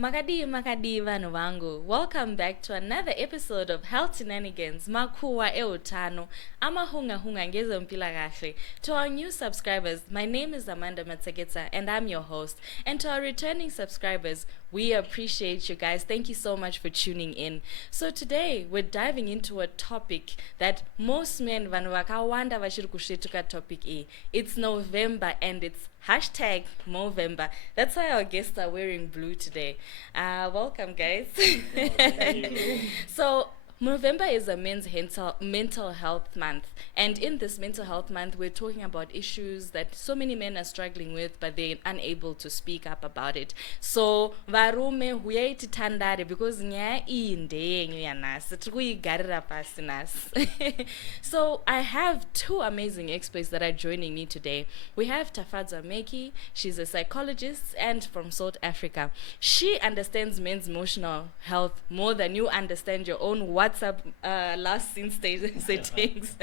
Makadi vanhu vangu. Welcome back to another episode of Health Shenanigans, Makuhwa eUtano, Amahunga ngezempilakahle. To our new subscribers, my name is Amanda Matseketsa and I'm your host. And to our returning subscribers, we appreciate you guys. Thank you so much for tuning in. So today, we're diving into a topic that most men vanhu vakawanda vachiri kusvetuka topic iyi. It's November and it's hashtag Movember. That's why our guests are wearing blue today. Welcome, guys. Thank you. So, November is a men's mental health month. And in this mental health month, we're talking about issues that so many men are struggling with, but they're unable to speak up about it. So, varume huyaiti tandare because nya indenyu yanas. Tikuigarira pasi nas. So, I have two amazing experts that are joining me today. We have Tafadzwa Meki. She's a psychologist and from South Africa. She understands men's emotional health more than you understand your own WhatsApp last scene settings.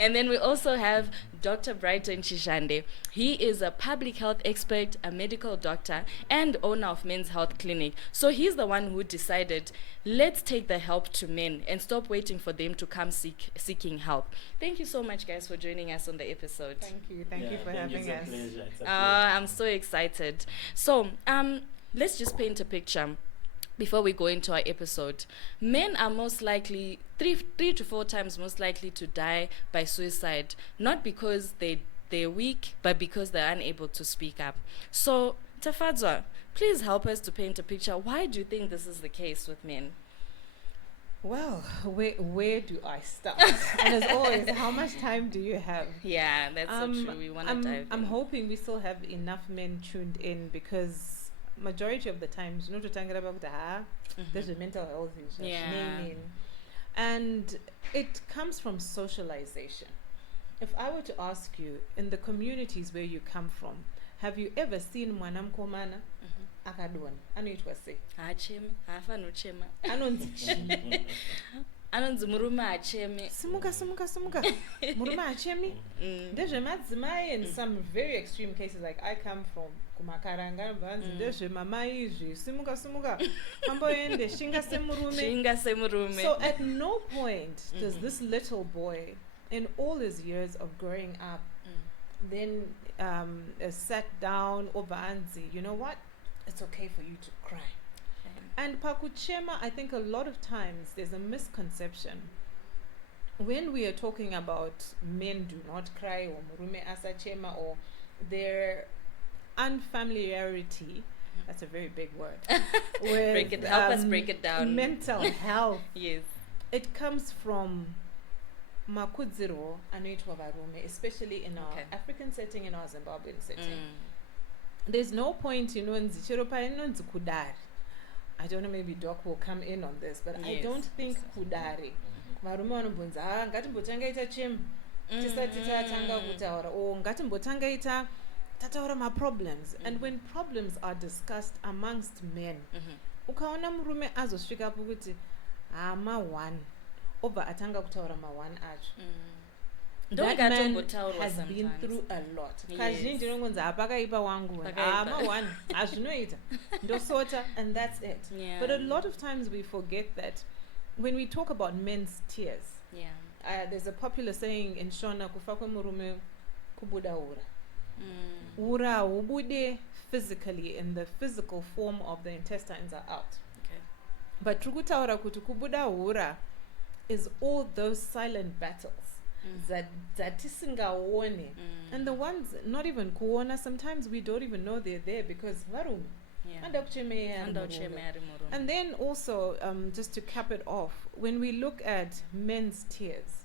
And then we also have Dr. Brighton Chizhande. He is a public health expert, a medical doctor, and owner of Men's Health Clinic. So he's the one who decided, let's take the help to men and stop waiting for them to come seeking help. Thank you so much, guys, for joining us on the episode. Thank you for having us. It's a pleasure. I'm so excited. So, let's just paint a picture before we go into our episode. Men are most likely, three to four times most likely to die by suicide, not because they're weak, but because they're unable to speak up. So, Tafadzwa, please help us to paint a picture. Why do you think this is the case with men? Well, where do I start? And as always, how much time do you have? Yeah, that's so true. We want to dive I'm in. hoping we still have enough men tuned in because majority of the times, you know, to tangira about there's a mental health issue. Yeah. And it comes from socialization. If I were to ask you, in the communities where you come from, have you ever seen mwana mkomana akadona anoitwa sei? Acheme, hafana uchema. Anonzi chi? Anonzi murume acheme. Simuka murume achemi. Ndezvemadzimai in some very extreme cases, like I come from kumakaranga vanzi ndezvemamai izvi simuka kamboende shinga semurume. So at no point does this little boy, in all his years of growing up, then sat down over anzi, you know what, it's okay for you to cry. And pakuchema, I think a lot of times there's a misconception when we are talking about men do not cry or murume asachema or their unfamiliarity. That's a very big word. With, help us break it down. Mental health. Yes. It comes from makudziro anoitwa varume, especially in our African setting, in our Zimbabwean setting. There's no point, you know, in zichiropa inonzi kudari. I don't know, maybe Doc will come in on this, but I don't think kudari. Varume vanombonza ngatimbotanga ita chim tisati tatanga kutaura or ngatimbotanga ita tataura ma problems. And when problems are discussed amongst men, ukaona murume azosvika apo kuti ma one over atanga kutaura ma one acho. That man has been through a lot. Kazhinji nongonzi apakaipa wangu ma one azvinoita ndosota, and that's it. But a lot of times we forget that when we talk about men's tears, there's a popular saying in Shona, kufa kwemurume kubuda ura. Ura ubude physically, in the physical form of the intestines are out. But trukutaura kuti kubuda ura is all those silent battles that tisingaone, and the ones not even kuona, sometimes we don't even know they're there because varume. And then also, just to cap it off, when we look at men's tears,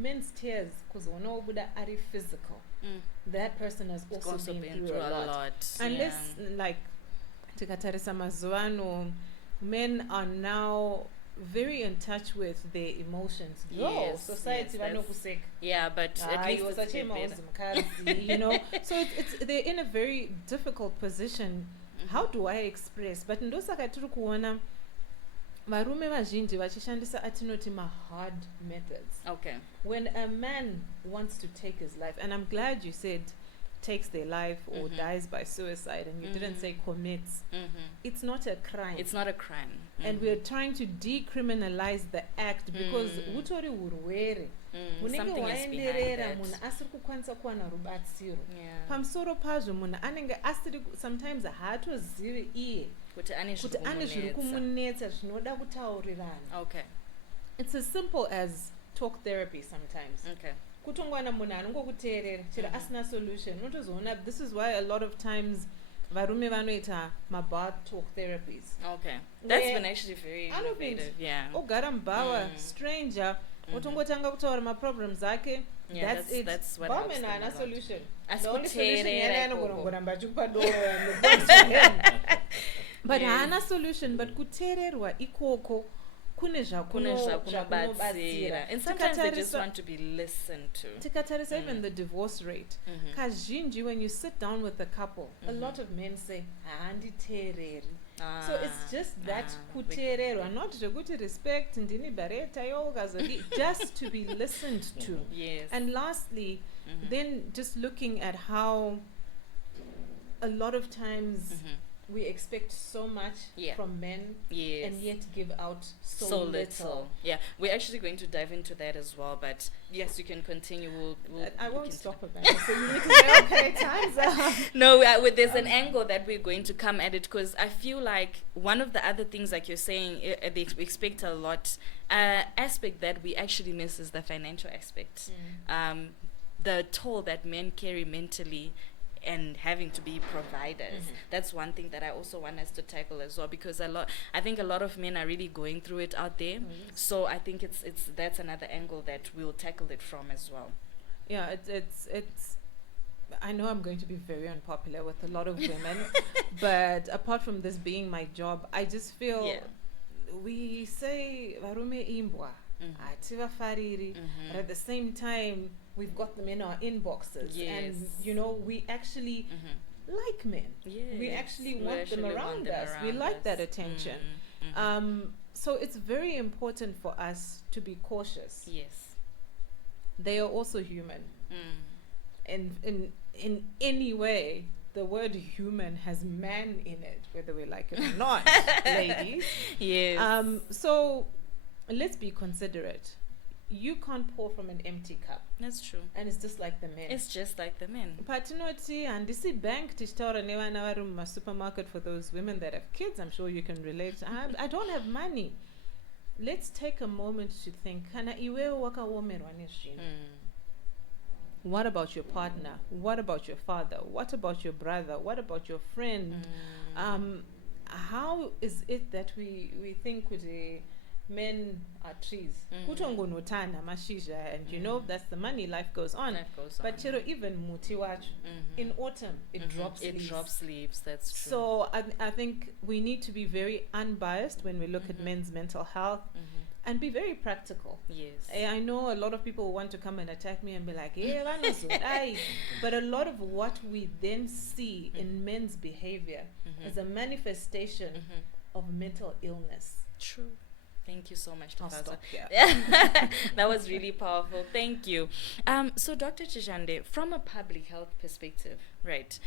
because are physical, that person has also been through a lot. Unless, like, tikatarisa mazuano, men are now very in touch with their emotions. Society but at least it's better. You know, so they're in a very difficult position. How do I express? But ndosaka tiri kuona varume vazhinji vachishandisa atinoti hard methods. When a man wants to take his life, and I'm glad you said takes their life or dies by suicide, and you didn't say commits, it's not a crime. It's not a crime. And we're trying to decriminalize the act because utori urwere Something is behind that. munhu asiri kukwanisa kuwana rubatsiro Yeah. pamusoro pazvo munhu anenge asiri sometimes haatozivi iye Kuti ane kuti ane zviri kumunetsa zvinoda kutaurirana. Okay. It's as simple as talk therapy sometimes. Okay. Kutongwana munhu anongokuteerera chero asina solution. Unotozoona this is why a lot of times varume vanoita mabar talk therapies. Okay. That's been actually very innovative. Yeah. Ogara mubhawa stranger otongotanga kutaura maproblems ake. Yeah, that's it. That's what Bauman helps them ana a lot. solution. The only Asikuteerera solution yana ikoko. anogoramba achikupa doro but haana solution, but kuteererwa ikoko kune zvakunobatsira. And sometimes they just want to be listened to. Tikatarisa even the divorce rate. Kazhinji when you sit down with a couple, a lot of men say handiteereri. So it's just that kuteererwa, not zvekuti respect ndini bareta yo kazodi, just to be listened to. Yes. And lastly, then just looking at how a lot of times we expect so much from men, and yet give out so little. Yeah, we're actually going to dive into that as well, but yes, you can continue. I won't stop about it, so you need to say, okay, time's up. No, there's an angle that we're going to come at it, because I feel like one of the other things, like you're saying, they expect a lot. Aspect that we actually miss is the financial aspect. The toll that men carry mentally and having to be providers. That's one thing that I also want us to tackle as well, because I think a lot of men are really going through it out there. So I think that's another angle that we'll tackle it from as well. Yeah, it's I know I'm going to be very unpopular with a lot of women, but apart from this being my job, I just feel we say varume imbwa ati vafariri, but at the same time we've got them in our inboxes, and you know, we actually like men. We actually want them around us. We like that attention. So it's very important for us to be cautious. Yes. They are also human. And in any way, the word human has man in it, whether we like it or not, ladies. Yes. So let's be considerate. You can't pour from an empty cup. That's true. And it's just like the men. It's just like the men. Patinoti and this bank tichitaura nevana vari mumasupermarket for those women that have kids. I'm sure you can relate. I don't have money. Let's take a moment to think, kana iwewe wakaomerwa nezvinhu? What about your partner? What about your father? What about your brother? What about your friend? How is it that we think with men are trees? Kutongonotana mashija, and you know that's the money. Life goes on. But chero even muti wacho in autumn it drops leaves. It drops leaves. That's true. So I think we need to be very unbiased when we look at men's mental health. And be very practical. Yes. I know a lot of people want to come and attack me and be like, hey, but a lot of what we then see in men's behavior is a manifestation of mental illness. True. Thank you so much, I'll Tafadzwa. stop here. That was really powerful. Thank you. So, Dr. Chizhande, from a public health perspective, right,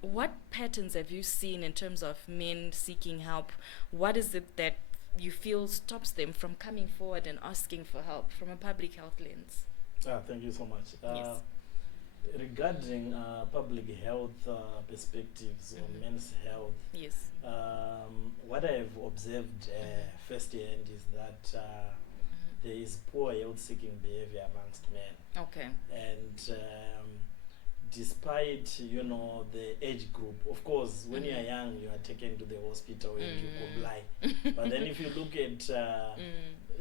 what patterns have you seen in terms of men seeking help? What is it that you feel stops them from coming forward and asking for help from a public health lens? Thank you so much. Yes. Regarding public health perspectives on men's health, yes, what I have observed firsthand is that there is poor health-seeking behavior amongst men. Okay. And despite, you know, the age group, of course, when you are young, you are taken to the hospital and you comply. But then if you look at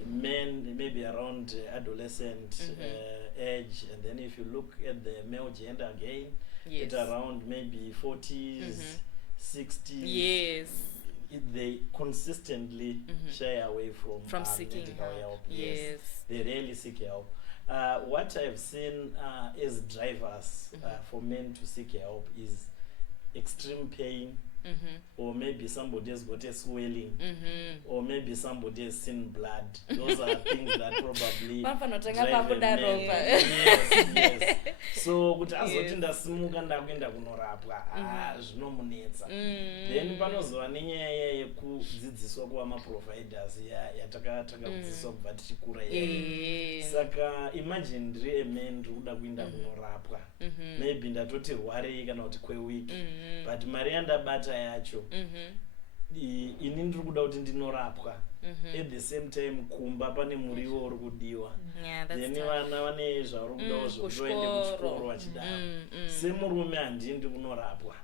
men maybe around adolescent age, and then if you look at the male gender again, at around maybe 40s, 60s, yes, they consistently shy away from seeking medical help. Yes. They rarely seek help. What I've seen as drivers for men to seek help is extreme pain, or maybe somebody has got a swelling, or maybe somebody has seen blood. Those are things that probably drive a man. Yes. so kuti azoti ndasimuka ndakuenda kunorapwa zvinomunetsa. Then panozova nenyaya yekudzidziswa kwamaproviders yatakadzidziswa kubva tichikura iya. Saka imagine ndiri amen ndiri kuda kuenda kunorapwa, maybe ndatoti rwarei kana kuti kwewiki, but mari yandabata yacho ini ndiri kuda kuti ndinorapwa. At the same time kumba pane muriwo uri kudiwa, then vana vane zvauri kudawo zvokutoende kuchikoro vachidaro. Semurume handindi kunorapwa,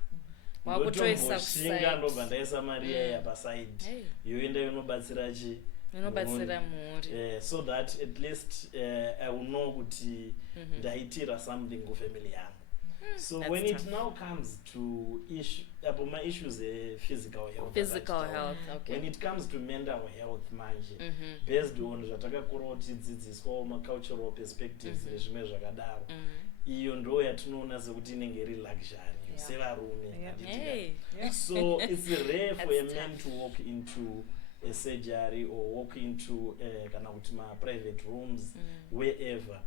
ndotomboshinga ndobva ndaisa mari yaya pasaidi yoenda yonobatsira inobatsira mhuri, so that at least I will know kuti ndaitira something kufamily yangu. So when it now comes to my issues physical health, okay. When it comes to mental health manje, based on zvatakakura tidzidziswa cultural perspectives nezvimwe zvakadaro, iyo ndo yatinoona sekuti inenge iri luxury sevarume. So it's rare for a man to walk into a surgery or walk into kana kuti private rooms wherever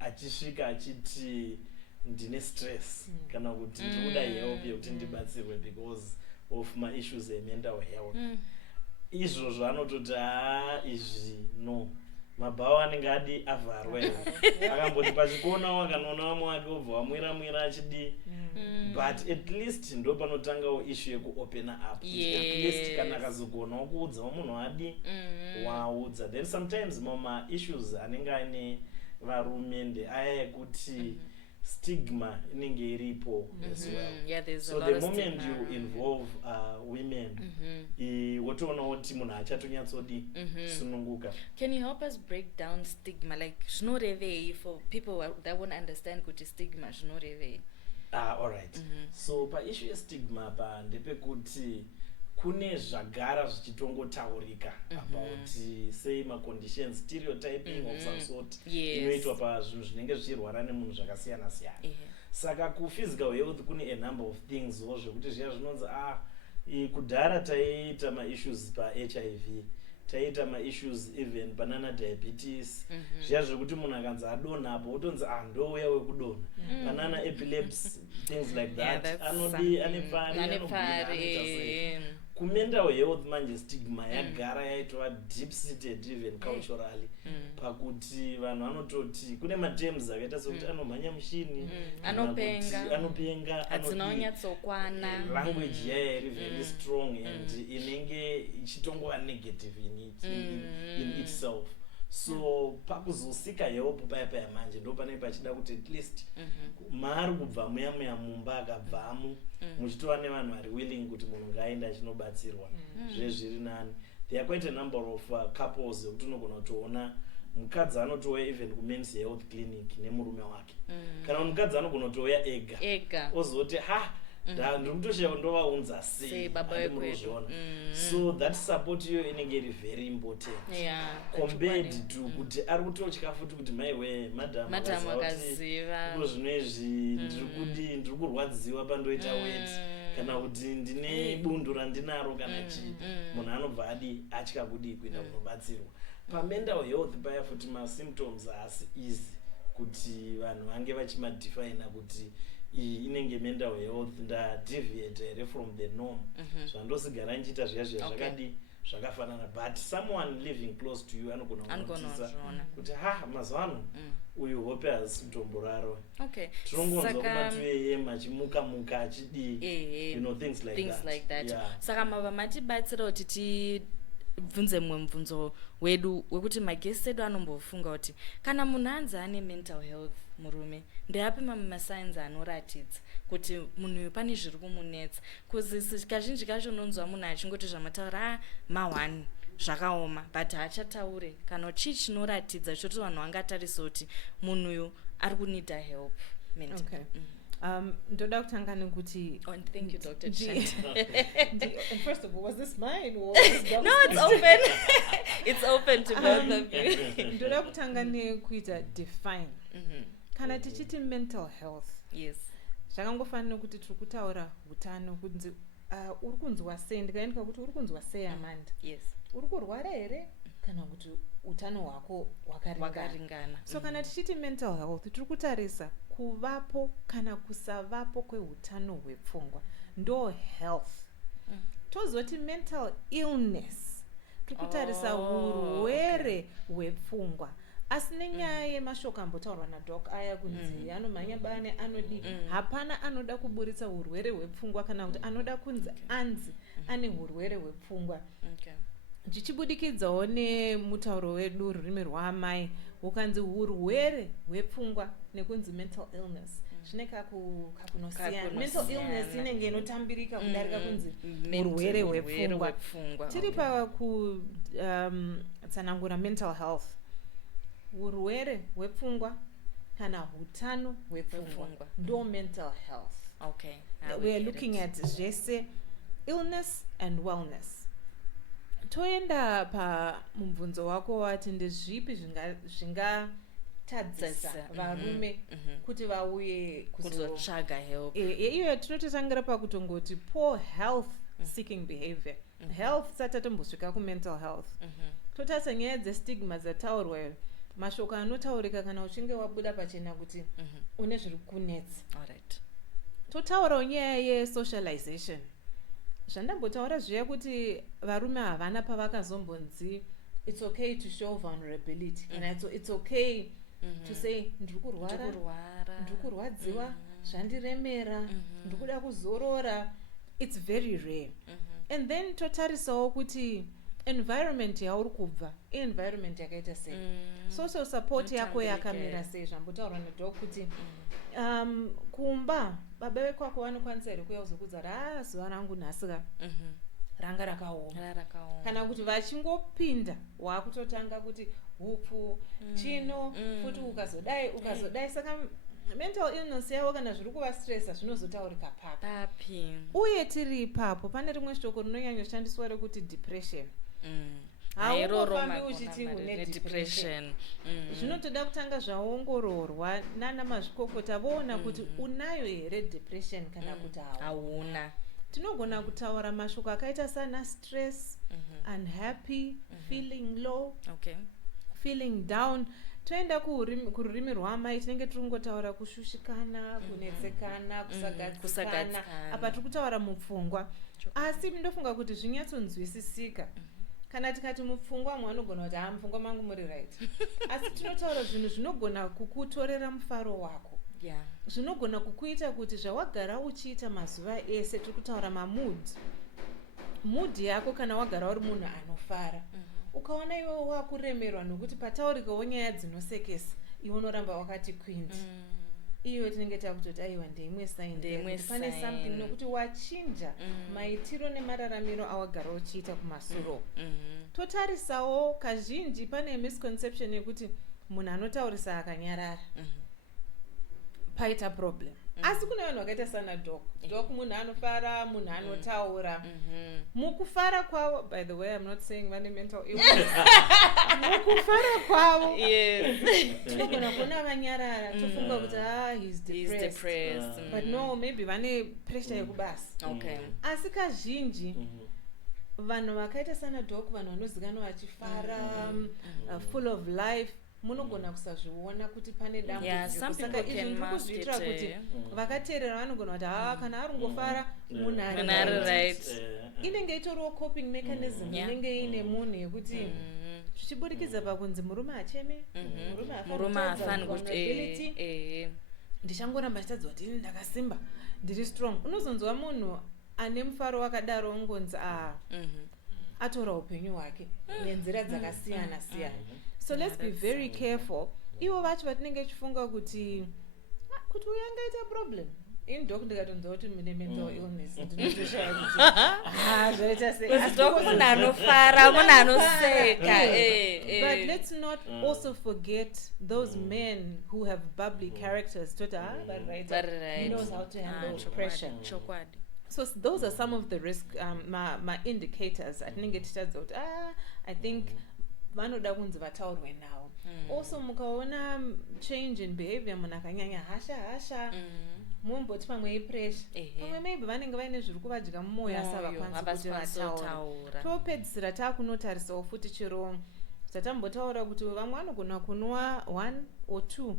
achisvika achiti ndine stress kana kuti ndinoda help yekuti ndibatsirwe because of my issues mental health. Izvo zvanototi izvi no mabhawa anenge adi avharwa akamboti pachikona akanoona vamwe wake obva wamwira achidi, but at least ndo panotangawo issue yekuopena up, at least kana akazogonawo kuudza munhu adi waudza. Then sometimes mama issues anenge ane varume ndeaya yekuti stigma inenge iripo as well. So the moment you involve women, wotoona kuti munhu achatonyatsoди sununguka. Can you help us break down stigma, like zvinorevei for people that won't understand kuti stigma zvinorevei? All right. So paissue yestigma pa ndepekuti kune zvagara zvichitongotaurika about say maconditions, stereotyping of some sort inoitwa pazvinhu zvinenge zvichirwara nemunhu zvakasiyana siyana. Saka kuphysical health kune a number of things zvekuti zviya zvinonzi kudhara taiita maissues paHIV, taiita maissues even banana diabetes, zviya zvekuti munhu akanzi adonha apo wotonzi ndouya wekudonha, banana epilepsy, things like that. Anodi anepari anoita kumental health manje stigma yagara yaitwa deep seated even culturally, pakuti vanhu vanototi kune matems akaita sekuti anomhanya mushini, anopenga, adzinaonyatsokwana, language yaya iri very strong and inenge ichitongova negative in itself. So pakuzosika help paya manje ndo panenge pachida kuti at least maari kubva muya mumba akabvamo muchitova nevanhu vari willing kuti munhu ngaenda achinobatsirwa zvezviri nani. There are quite a number of couples yekuti unogona kutoona mukadzi anotouya even kumen's health clinic nemurume wake, kana mukadzi anogona kutouya ega ozoti ndiri kutoshayiwa ndovaunza sei andimurozviona. So that support iyo inenge iri very important compared to kuti ari kutotya futi kuti maiwe madam akaziva zvinezvi ndiri kurwadziwa pandoita wet kana kuti ndine bundu randinaro kana chii, munhu anobva atya kudi kuenda kunobatsirwa. Pamental health paya futi masymptoms haasi easy kuti vanhu vange vachimadefina kuti inenge mental health ndadeviate here from the norm, zvandosigara nchiita zviya zvakadi zvakafanana, but someone living close to you anogona kunotisa kuti mazuva ano uyu hope hazisi kutomboraro, tinongonzwa kumatuye machimuka achidii, things like that. Saka mava matibatsira kuti tibvunze mumwe mubvunzo wedu wekuti magesi edu anombofunga kuti kana munhu anzi ane mental health murume ndeapi masigns anoratidza kuti munhu uyu pane zviri kumunetsa, kuzisi kazhinji kacho unonzwa munhu achingoti zvamataura ma1 zvakaoma but haachataure kana chii chinoratidza choti vanhu vangatarisa kuti munhu uyu ari kunida help mental. Ndoda kutanga nekuti thank you Dr. Chizhande. And first of all, was this mine or was this no, it's open. It's open to both of you. Ndoda kutanga nekuita define kana tichiti mental health. Yes. Zvakangofanira kuti tiri kutaura utano kunzi uri kunzwa sei, ndikaendeka kuti uri kunzwa sei Amanda. Yes. Uri kurwara here kana kuti utano hwako hwakaringana. So kana tichiti mental health tiri kutarisa kuvapo kana kusavapo kweutano hwepfungwa ndo health. Tozoti mental illness tiri kutarisa urwere hwepfungwa. Asi nenyaya yemashoko ambotaurwa naDoc aya kunzi anomhanya bane anodi hapana anoda kuburitsa urwere hwepfungwa kana kuti anoda kunzi anzi ane urwere hwepfungwa. Tichibudikidzawo nemutauro wedu rurimi rwaamai ukanzi urwere hwepfungwa nekunzi mental illness zvine kakunosiyana. Mental illness inenge inotambirika kudarika kunzi urwere hwepfungwa. Tiri pakutsanangura mental health, urwere hwepfungwa kana utano hwepfungwa ndo mental health. We are looking at zvese illness and wellness. Toenda pamubvunzo wako wati ndezvipi zvingatadzisa varume kuti vauye kuzotsvaga help. Iyo tinototangira pakutongoti poor health seeking behavior. Health satatombosvika kumental health. Totarisa nyaya dzestigma dzataurwa, mashoko anotaurika kana uchinge wabuda pachena kuti une zviri kunetsa. Totaurawo nyaya yesocialization. Zvandambotaura zviya kuti varume havana pavakazombonzi it's okay to show vulnerability. And it's okay to say ndiri kurwadziwa, zvandiremera, ndiri kuda kuzorora. It's very rare. And then totarisawo kuti environment yauri kubva environment yakaita sei, social support yako yakamira sei. Zvambotaura naDoc kuti kumba baba vekwako vanokwanisa here kuya kuzokudza zuva rangu nhasika ranga rakaoma, kana kuti vachingopinda wakutotanga kuti hupfu chino futi ukazodai. Saka mental illness yavo kana zviri kuvastressa zvinozotaurika papi. Uye tiri ipapo pane rimwe shoko rinonyanyoshandiswa rekuti depression. Haungofambi uchiti une depression. Zvinotoda kutanga zvaongororwa nana mazvikokota voona kuti unayo here depression kana kuti hauna. Tinogona kutaura mashoko akaita sana stress, unhappy, feeling low, feeling down. Toenda kururimi rwamai tinenge tiri kungotaura kushushikana, kunetsekana, kusagadzikana. Apa tiri kutaura mupfungwa. Asi ndofunga kuti zvinyatsonzwisisika kana tikati mupfungwa mwanogona kuti mupfungwa mangu muri right. Asi tinotaura zvinhu zvinogona kukutorera mufaro wako, zvinogona kukuita kuti zvawagara uchiita mazuva ese. Tiri kutaura mood yako kana wagara uri munhu anofara, ukaona iwe wakuremerwa nokuti pataurikawo nyaya dzinosekesa iwe unoramba wakati kwindi, iwe tinenge takutoti aiwa ndeimwe sign pane something nokuti wachinja maitiro nemararamiro awagara uchiita kumasuro. Totarisawo kazhinji pane misconception yekuti munhu anotaurisa akanyarara paita problem. Asi kuna vanhu vakaita sana Doc munhu anofara, munhu anotaura. Mukufara kwavo, by the way I'm not saying vane mental illness. Mukufara kwavo tinogona kuona vanyarara tofunga kuti he's depressed. But no, maybe vane pressure yekubasa. Asi kazhinji vanhu vakaita sana Doc, vanhu vanozikanwa vachifara, full of life, munogona kusazviona kuti pane dambudziko. Saka izvi ndiri kuzviitira kuti vakateerera vanogona kuti kana arungofara munhu ari right. Inenge itoriwo coping mechanism inenge ine munhu yekuti zvichiburikidza pakunzi murume hachemi, murume hafani kuti ndichangoramba chitadzwa kuti ini ndakasimba, ndiri strong. Unozonzwa munhu ane mufaro wakadaro ungonzi atora upenyu hwake nenzira dzakasiyana siyana. So let's be very careful. Ivo vacho vatinenge tichifunga kuti uyu angaita problem. In Doc ndikatonzwa kuti mune mental illness ndinotoshaya kuti zvaita sei. Munhu anofara, munhu anoseka. But let's not also forget those men who have bubbly characters. Tota he knows how to handle pressure. So those are some of the risk my indicators atinenge tichitadza kuti I think vanoda kunzi vataurwe nawo. Also mukaona change in behavior, munhu akanyanya hasha mumboti pamwe ipressure, pamwe maybe vanenge vaine zviri kuvadya mumwoyo asi havakwanisi kuti vataura. Topedzisira taakunotarisawo futi chero tatambotaura kuti vamwe vanogona kunwa 1 or 2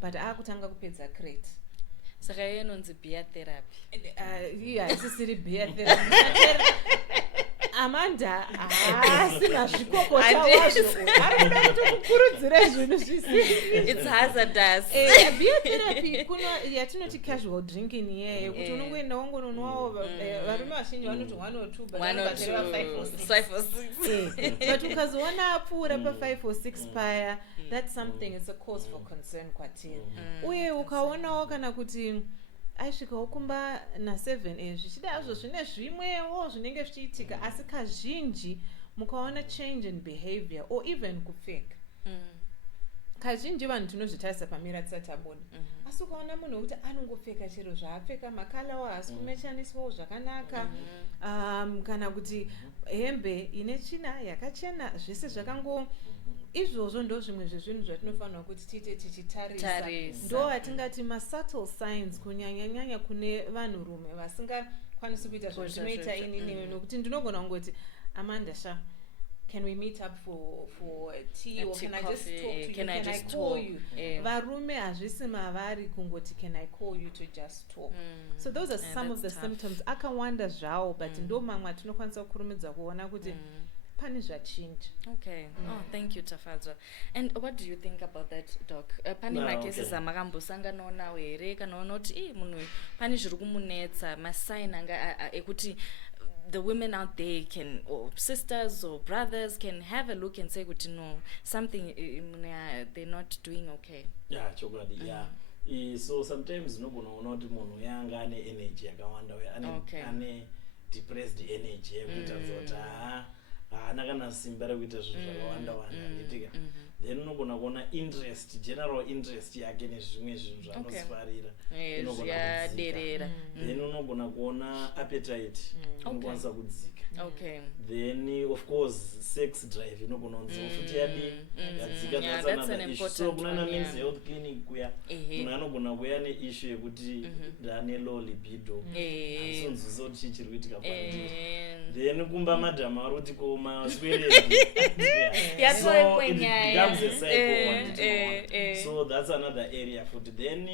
but akutanga kupedza crate. Saka yenonzi beer therapy. Haisisiri beer therapy. Amanda asina zvikokota wazvo arikuda kuti kukurudzire zvinhu zvisiri. It's hazardous. Beer therapy yatinoti casual drinking kuti unongoenda wongononwawo varume vazhinji vanoti 1 or 2 but vanobatereva 5 or 6 but ukazoona apfuura pa5 or 6 paya that's something, it's a cause for concern kwatiri. Uye ukaonawo kana kuti aisvikawo kumba na7 zvichida hazvo zvine zvimwewo zvinenge zvichiitika asi kazhinji mukaona change in behavior or even kupfeka. Kazhinji vanhu tinozvitarisa pamira tisati tabona asi ukaona munhu wekuti anongopfeka chero zvaapfeka makalawo haasi kumechaniswawo zvakanaka kana kuti hembe ine china yakachena zvese zvakango izvozvo ndo zvimwe zvezvinhu zvatinofanirwa kuti tiite tichitarisa. Ndo atingati masubtle signs kunyanyanyanya kune vanhurume vasingakwanisi kuita zvinoita inini nokuti ndinogona kungoti Amanda can we meet up for tea or can I just talk to you? Can I call you? Varume hazvisi mavari kungoti can I call you to just talk. So those are some of the symptoms. Akawanda zvawo but ndo mamwe atinokwanisa kukurumidza kuona kuti pane zvachinja. Okay. Oh, thank you Tafadzwa. And what do you think about that, Doc? Pane macases amakambosanganawo nawo here kana unoti munhu pane zviri kumunetsa masign anga ekuti the women out there can, or sisters or brothers can have a look and say kuti no, something they're not doing okay. Chokwadi. So sometimes nogona kuona kuti munhu yanga ane energy yakawanda ane depressed energy yekuita zoti haana kana simba rekuita zvinhu zvakawanda nditika. Then unogona kuona general interest yake nezvimwe zvinhu zvaanosifarira inogona kudzika. Then unogona kuona appetite inokwanisa kudzika. Then of course sex drive inogona kunzwa futi yadzika. That's an important. So kunana men's health clinic kuya munhu anogona kuya neissue yekuti ndane low libido asonzwisa kuti chii chiri kuitika pandiri. Then kumba madhamu ari kuti koma sweredi becomes a cycle. So that's another area futi. Then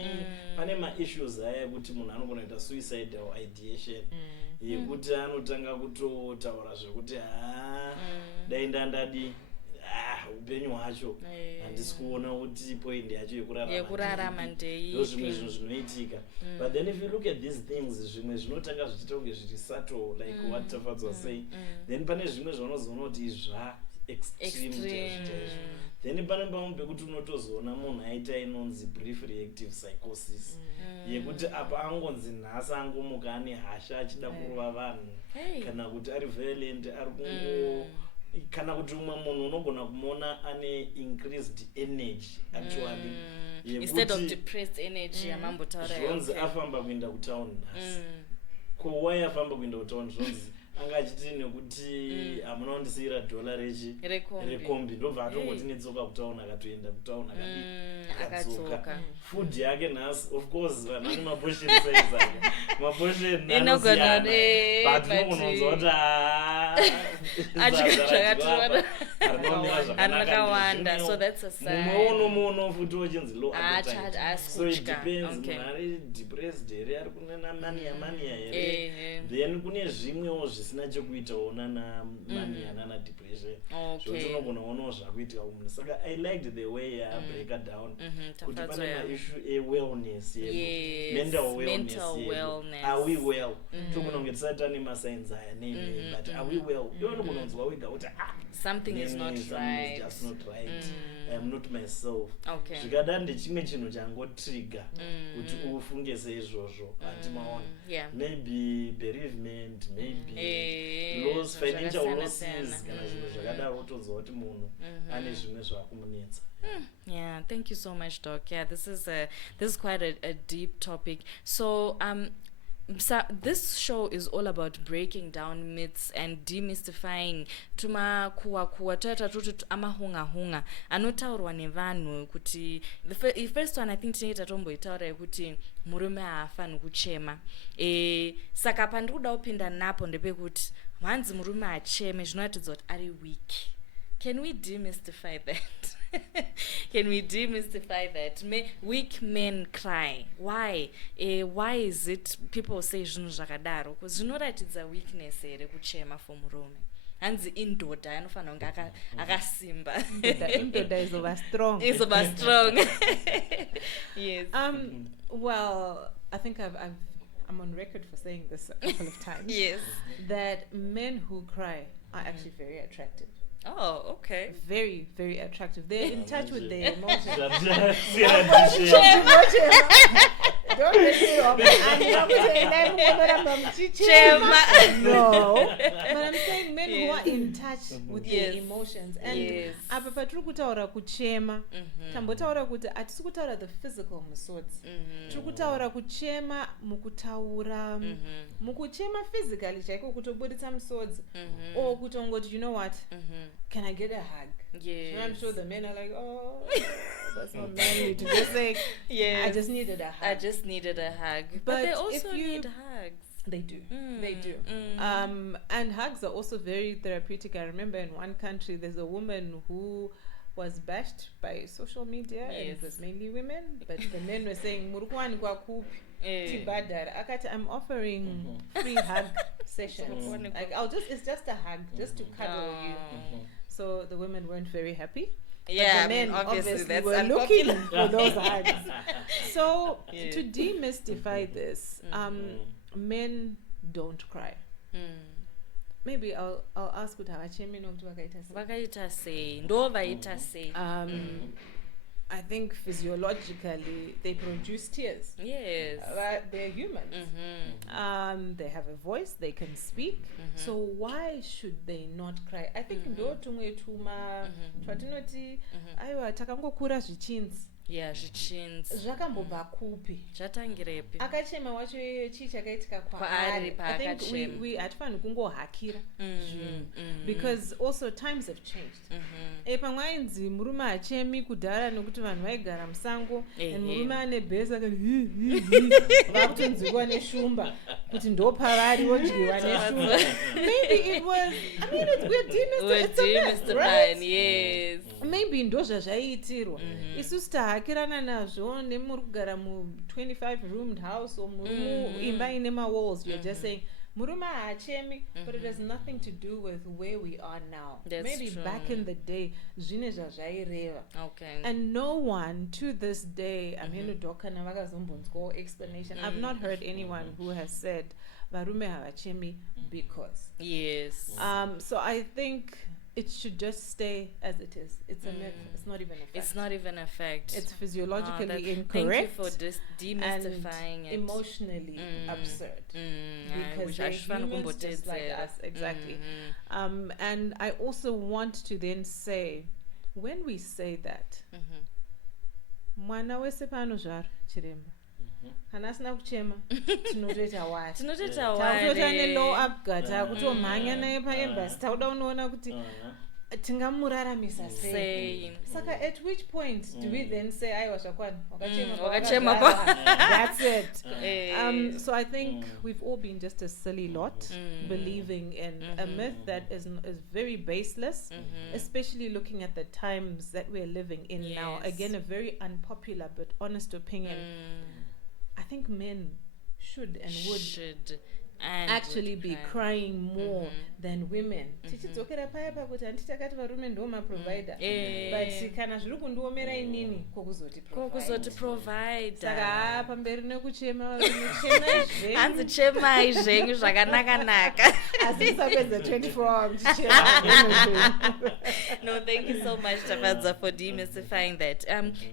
pane ma-issues aya ekuti munhu anogona kuita suicidal ideation yekuti anotanga kutotaura zvekuti dai ndandadi upenyu hwacho handisi kuona kuti point yacho yekurarama ndei zvimwe zvinhu zvinoitika. But then if you look at these things zvimwe zvinotanga zvichiita kunge zviri subtle like what Tafadzwa say. Then pane zvimwe zvaunozoona kuti izva extreme. Then pane pamwe pekuti unotozoona munhu aita inonzi brief reactive psychosis yekuti apa angonzi nhasi angomuka ane hasha achida kurova vanhu kana kuti ari violent ari kungo kana kuti umwe munhu unogona kumuona ane increased energy actually instead of depressed energy amambotaura zvonzi afamba kuenda kutown nhasi. Why afamba kuenda kutown? Zvonzi anga achiti nekuti hamuna kundisiyira dhola rekombi ndobva atongoti netsoka kutauna akatoenda kutauna akadzoka. Food yake nhasi of course vanhu vane maportion size ake maportion anosiyana but unonzwa kuti anakawanda. So that's a sign. Mumwe futi wochinzi low appetite. So it depends munhu ari depressed here ari kunena mania here. Then kune zvimwewo zvisina chekuitawo nana mania nana depression. Zvoti unogona kuonawo zvakuitika kumunhu. Saka I liked the way break it down kuti pane maissue wellness mental wellness. Are we well? Togona kunge tisati tane masigns aya name but are we well? Iwe unogona kunzwa wega kuti something is not right. Is just not right. I am not myself. Zvikadaro ndechimwe chinhu changotrigger kuti ufunge seizvozvo hatimaona. Maybe bereavement, maybe financial losses kana zvinhu zvakadaro utonzwa kuti munhu ane zvimwe zvakumunetsa. Yeah, thank you so much, Doc. Yeah, this is quite a deep topic. So so this show is all about breaking down myths and demystifying tumakuwa toita tuti amahunga anotaurwa nevanhu kuti the first one I think tinenge tatomboitaura yekuti murume haafani kuchema. Saka pandiri kuda kupinda napo ndepekuti mhanzi murume acheme zvinoratidza kuti ari weak. Can we demystify that? Can we demystify that? Weak men cry. Why? Why is it people say zvinhu zvakadaro? Because zvinoratidza weakness here kuchema for murume. Hanzi indoda anofanira kunge akasimba. Indoda is over strong. Is over strong. Yes. Well, I think I'm on record for saying this a couple of times. Yes. That men who cry are actually very attractive. Oh, okay. Very, very attractive. They're in touch with their emotions. Don't let me off. I'm not saying no, but I'm saying men who are in touch with their emotions. And apa patiri kutaura kuchema, tambotaura kuti atisi kutaura the physical musodzi. Tiri kutaura kuchema mukutaura, mukuchema physically chaiko kutobuditsa musodzi, or kutongoti, you know what? Can I get a hug? Yes. And I'm sure the men are like, oh, that's not manly to just say, I just needed a hug. I just needed a hug. But they also need hugs. They do. They do. And hugs are also very therapeutic. I remember in one country, there's a woman who was bashed by social media, and it was mainly women, but the men were saying, Murukwani kwa kupi. I'm offering free hug sessions. Like it's just a hug, just to cuddle you. So the women weren't very happy. Yeah, but the men obviously that's were looking for those hugs. So to demystify this, men don't cry. Maybe I'll ask what vakaita sei ndo vaita sei. I think physiologically they produce tears. Yes. They're humans. They have a voice, they can speak. So why should they not cry? I think ndo tumwe tuma twatinoti aiwa takangokura zvichinzi. Yeah, zvichinzi. Zvakambobva kupi? Zvatangirepi? Akachema wacho chii chakaitika kwaari. I think we hatifaniri kungohakira zvinhu. Because also times have changed. Pamwe ainzi murume hachemi kudhara nekuti vanhu vaigara musango, and murume ane bhesi akati vakutonzwiwa neshumba kuti ndo pavari vodyiwa neshumba. Maybe it was, I mean, we're demystifying, right? Yes. Maybe ndo zvazvaiitirwa. Isusu tahakirana nazvo nemuri kugara mu 25 roomed house or imba ine ma-walls. You're just saying murume haachemi, but it has nothing to do with where we are now. Maybe true. Back in the day zvine zvazvaireva. Okay. And no one to this day, amhenudhokana vakazombonzwawo explanation. I've not heard anyone who has said varume havachemi because. Yes. So I think it should just stay as it is. It's a myth. It's not even a fact. It's not even a fact. It's physiologically incorrect. Thank you for demystifying and emotionally absurd. Because they're humans just like us. Exactly. And I also want to then say, when we say that, mwana wese pano zvaro chiremba. Kana asina kuchema tinotoita wari. Takutoita ne-low upgut, takutomhanya naye paembassy, tauda unoona kuti tingamuraramisa sei. Saka at which point do we then say aiwa zvakwana wakachema kwa? That's it. So I think we've all been just a silly lot, believing in a myth that is very baseless, especially looking at the times that we're living in now. Again, a very unpopular but honest opinion. I think men should and would actually be crying more than women. Tichidzokera paya pakuti handitakati varume ndo maprovider, but kana zviri kundiomera inini kokuzoti provider. Saka pamberi nekuchema varume hanzi chemai zvenyu zvakanaka-naka. Asisapedza 24 hours mchichema. No, thank you so much, Tafadzwa, for demystifying that.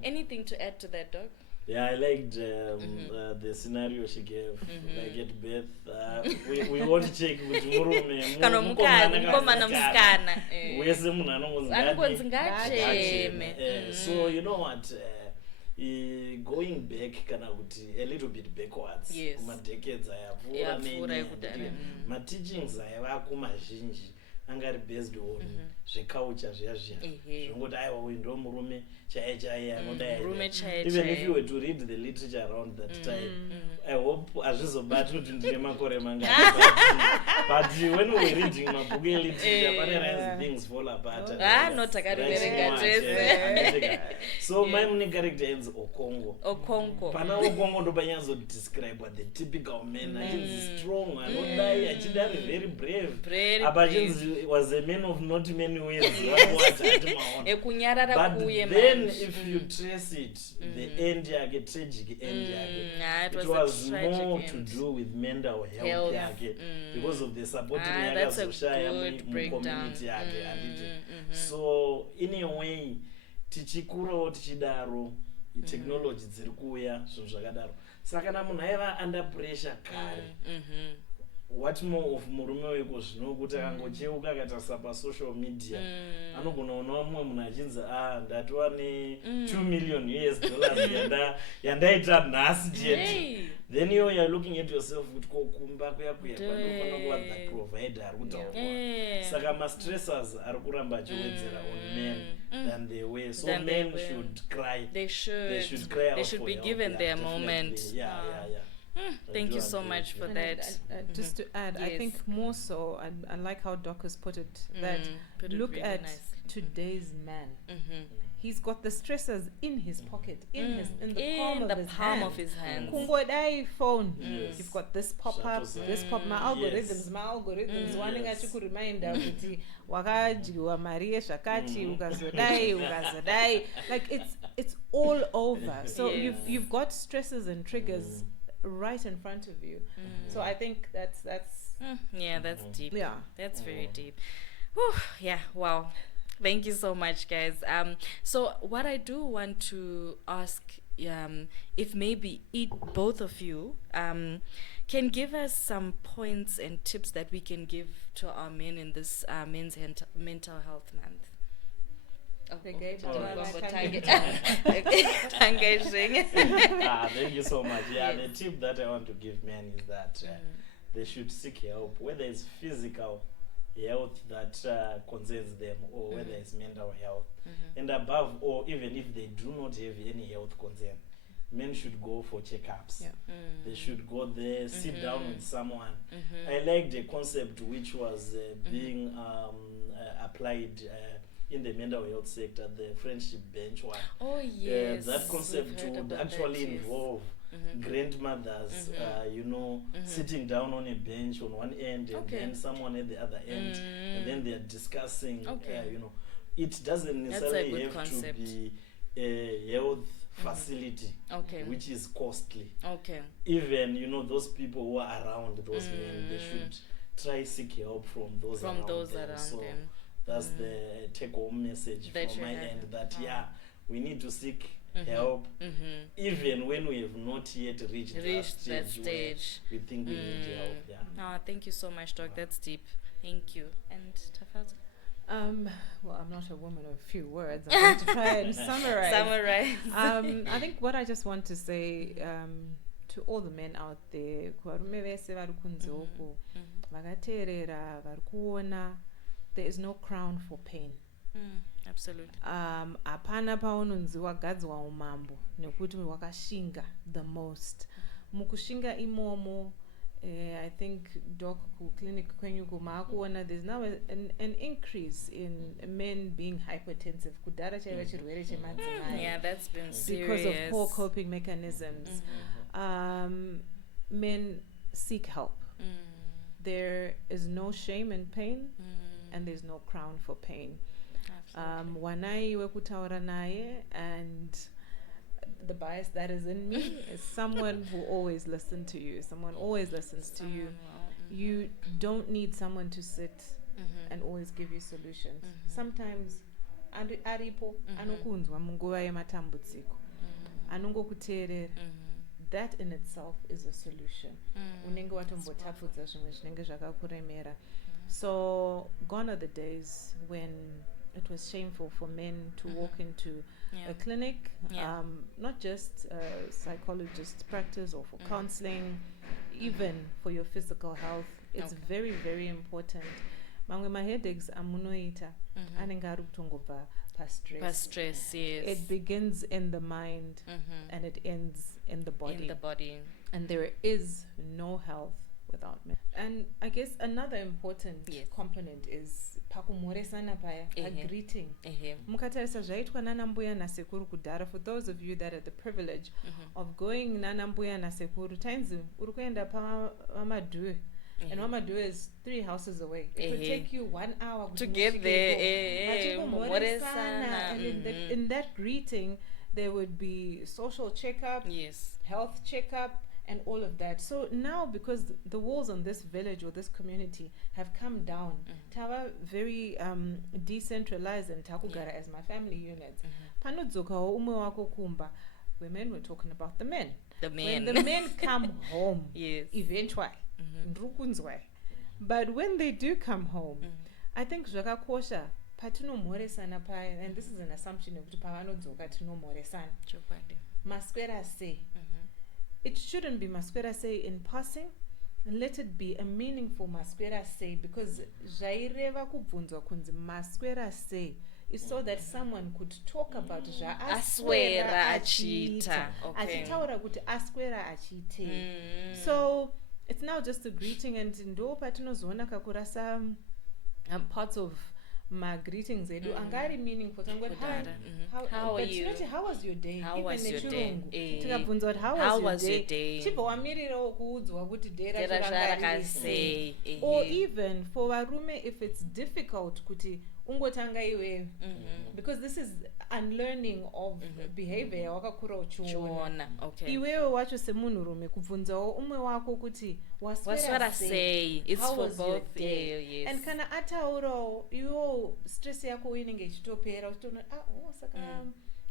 Anything to add to that, Doc? Yeah, I liked the scenario she gave. Like at birth, we won't check with murume. Kana mukomana musikana. Wese munhu anongonzi ngacheme. So you know what? Going back kana kuti a little bit backwards. Kuma decades ayapfuura. Ma teachings ayavako mazhinji angari based on zvekaucha zviya zvongoti aiwa uyu ndo murume chaiye anodai. Even if you were to read the literature around that time, I hope hazvizobati kuti ndine makore mangani, but when we were reading mabhuku eliterature panerainzi things fall apart. So mai mune character ainzi Okongo. Pana Okongo ndo panyazodescribe the typical man, achinzi strong, anodai, achida ari very brave. Apa achinzi was a man of not many ways. But then if you trace it, the end yake, tragic end yake, it was more to do with mental health yake, because of the supporting yake azoshaya community yake. So in a way, tichikurawo tichidaro, technology dziri kuuya zvinhu zvakadaro, saka kana munhu aiva under pressure kare, what more of murume weko zvino kuti akangocheuka akatarisa pasocial media, anogona kuona mumwe munhu achinzi ndatiwa ne$2 million yandaita nhasi chete. Then you're looking at yourself kuti kokumba kuya panofanira kuva the provider ari kutaurwa. Saka ma-stressors ari kuramba achiwedzera on men than they were. So men should cry. They should cry out. They should be given their moment. Yeah. Thank you so much for that. Just to add, I think more so, I like how Doc has put it, that look really at nicely. Today's man. He's got the stressors in his pocket, in the palm of his hand. Kungodai phone. You've got this pop-up, this pop. My algorithms. Wanting at you could remind kuti wakajiwa Maria Shakati ukazodai. Like it's all over. So you've got stresses and triggers right in front of you. So I think that's that's deep. Yeah, that's very deep. Whew, yeah, wow. Thank you so much, guys. So what I do want to ask, if maybe both of you can give us some points and tips that we can give to our men in this Men's Mental Health Month. Thank you so much. The tip that I want to give men is that they should seek help, whether it's physical health that concerns them or whether it's mental health. And above all, even if they do not have any health concern, men should go for checkups. They should go there, sit down with someone. I like the concept which was being applied in the mental health sector, the friendship bench one. Oh yes. That concept would actually involve grandmothers, sitting down on a bench on one end and then someone at the other end, and then they are discussing. It doesn't necessarily have concept. To be a health facility, which is costly. Even those people who are around those men, they should try seek help from those around them. That's the take-home message from my end. That we need to seek help, even when we have not yet reached that stage. We think we need help. Thank you so much, Doc. That's deep. Thank you. And Tafadzwa? Well, I'm not a woman of few words. I'm going to try and summarize. I think what I just want to say to all the men out there, there is no crown for pain. Absolutely. Apana paunonzi wagadzwa umambo nekuti wakashinga the most. Mukushinga imomo, I think Doc clinic kwenyu kumakuona, there's now an increase in men being hypertensive. Kudara chaiva chirwere chemadzimai. Yeah, that's been serious. Because of poor coping mechanisms. Men seek help. There is no shame in pain, and there's no crown for pain. Wanaiwe kutaura naye, and the bias that is in me is someone who always listens to you. Someone always listens to you. You don't need someone to sit and always give you solutions. Sometimes aripo anokunzwa munguva yematambudziko, anongokuteerera. That in itself is a solution. Unenge watombotapudza zvimwe zvinenge zvakakuremera. So gone are the days when it was shameful for men to walk into a clinic, not just psychologist practice or for counseling, even for your physical health. It's very, very important. mamwe maheadaches amunoita anenge ari kutongobva stress, yes. It begins in the mind and it ends in the body. And there is no health without men. And I guess another important component is pakumoresana paya, a greeting. Mukatarisa zvaitwa nana mbuya nasekuru kudhara. For those of you that had the privilege of going nana mbuya nasekuru, tainzi uri kuenda pamadhue. And Mamadou is 3 houses away. It would take you 1 hour to get there. And in that greeting, there would be social checkup, health checkup, and all of that. So now, because the walls on this village or this community have come down, Tawa very decentralized, and Takugara as my family units. Panudzuka umwe wako kumba. Women were talking about the men. When the men come home, eventually. But when they do come home, I think zvakakosha patinomhoresana paya, and this is an assumption yekuti pavanodzoka tinomhoresana maswera sei. It shouldn't be maswera sei in passing, and let it be a meaningful maswera sei, because zvaireva kubvunzwa kunzi maswera sei is so that someone could talk about aswera achiita, achitaura kuti aswera achiitei. So it's now just a greeting, and ndo patinozoona kakurasa parts of my greetings edu angari meaningful. How are you? How was your day? How was your day? Tikabvunza kuti how was your day? Chibva wamirirawo kuudzwa kuti day racho sei. Or even for varume, if it's difficult kuti ungotanga iwe, because this is unlearning of behavior wakakura uchiona. Iwewe wacho semunhurume kubvunzawo umwe wako kuti waswera sei. It's for both. And kana ataurawo iwewo stress yako inenge ichitopera uchitoona saka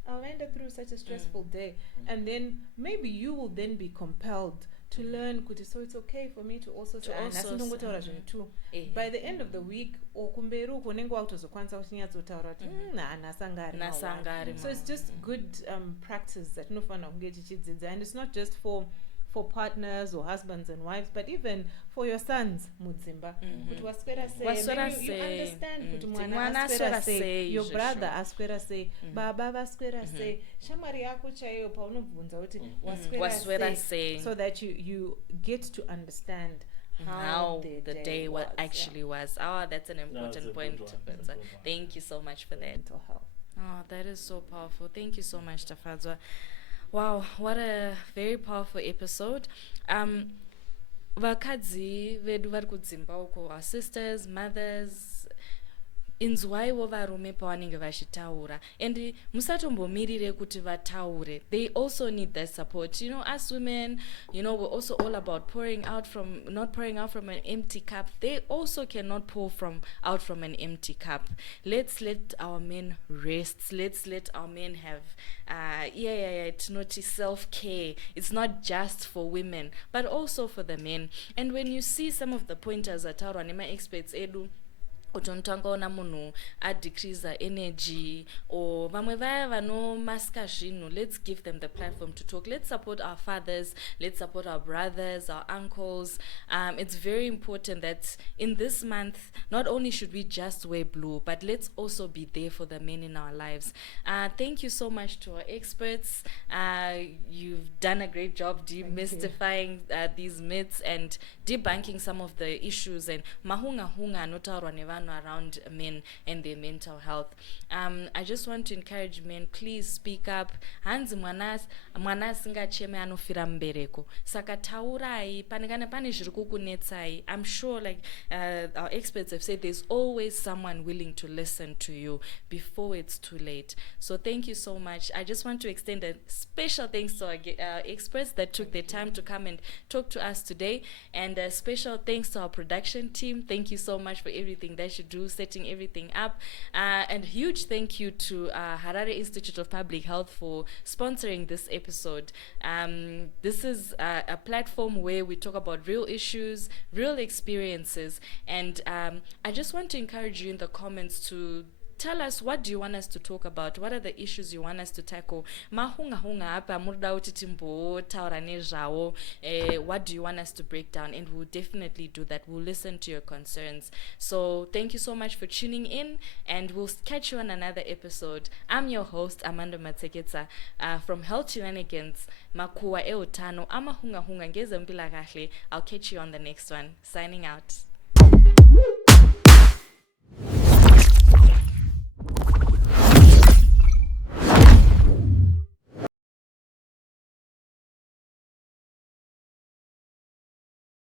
I went through such a stressful day, and then maybe you will then be compelled to learn kuti, so it's okay for me to also say asindongotaura zvinhu too. By the end of the week or kumberi uko unenge wakutozokwanisa kuchinyatsotaura kuti nasangari. So it's just good practice that tinofanira kunge tichidzidza, and it's not just for partners or husbands and wives, but even for your sons mudzimba kuti waswera sei. You understand kuti mwana aswera sei, your brother aswera sei, baba vaswera sei, shamwari yako chaiyo paunobvunza kuti waswera sei, so that you get to understand how the day was, actually was. That's an important point. Thank you so much for that. Mental health. That is so powerful. Thank you so much, Tafadzwa. Wow, what a very powerful episode. Vakadzi vedu vari kudzimba uko, our sisters, mothers, inzwaiwo varume pavanenge vachitaura, and musatombomirire kuti vataure. They also need that support. You know, us women, we're also all about not pouring out from an empty cup. They also cannot pour out from an empty cup. Let's let our men rest. Let's let our men have it's not self-care. It's not just for women, but also for the men. And when you see some of the pointers that are on my experts edu, utontangaona munhu adecrease energy, or vamwe vaya vanomaska zvinhu, let's give them the platform to talk. Let's support our fathers, let's support our brothers, our uncles. It's very important that in this month, not only should we just wear blue, but let's also be there for the men in our lives. Thank you so much to our experts. You've done a great job demystifying these myths and debunking some of the issues, and mahunga anotaurwa nevanhu around men and their mental health. I just want to encourage men, please speak up. Hanzi mwana asingacheme anofira mubereko. Saka taurai, panekana pane zviri kukunetsai. I'm sure, like our experts have said, there's always someone willing to listen to you before it's too late. So thank you so much. I just want to extend a special thanks to our experts that took their time to come and talk to us today, and a special thanks to our production team. Thank you so much for everything that you do, setting everything up, and huge thank you to Harare Institute of Public Health for sponsoring this episode. This is a platform where we talk about real issues, real experiences, and I just want to encourage you in the comments to tell us, what do you want us to talk about? What are the issues you want us to tackle? Mahunga apa murda uti timbo taura nezhawo. What do you want us to break down? And we'll definitely do that. We'll listen to your concerns. So thank you so much for tuning in, and we'll catch you on another episode. I'm your host, Amanda Matseketsa, from Health Shenanigans, Makuhwa, eUtano, Amahunga, ngezempilakahle. I'll catch you on the next one. Signing out.